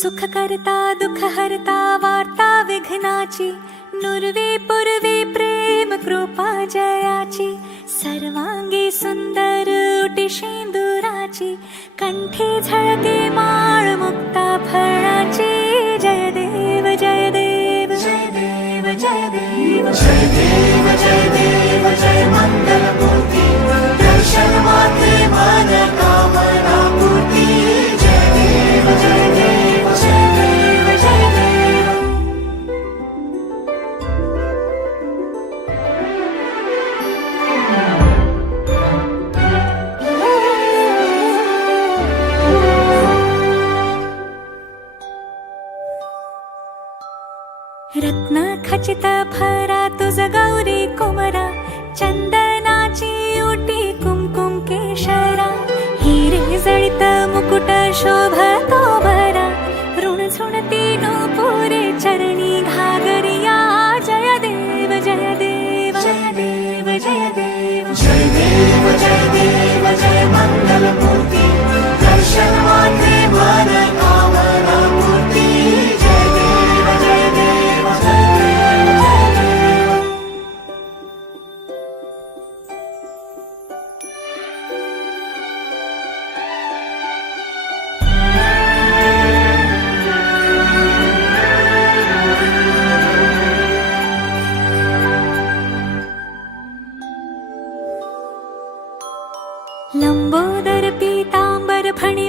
सुख करता दुःख हरता वार्ता विघ्नाची, नुरवी पूर्वी प्रेम कृपा जयाची, सर्वांगी सुंदर उटी शेंदुराची, कंठी झळके माळ मुक्ता फळाची. जय देव जय देव जय देव जय देव जय देव जय देव जय मंगल मूर्ती, दर्शन मात्रे मन कामना पूर्ती. जय देव जय देव जय देव जय देव. रत्न खचित फरा तुझ गौरी कुमरा, चंदनाची उटी कुमकुम केशरा, हिरे जळित मुकुट शोभतो भरा, ऋण झुणती नूपुरे चरणी घागरिया. जय देव जय देव जय देव जय देव जय देव जय देव जय मंगल मूर्ती, दर्शन मात्रे मन कामना पूर्ती. जय देव जय देव जय देव जय देव. लंबोदर पीतांबर फणी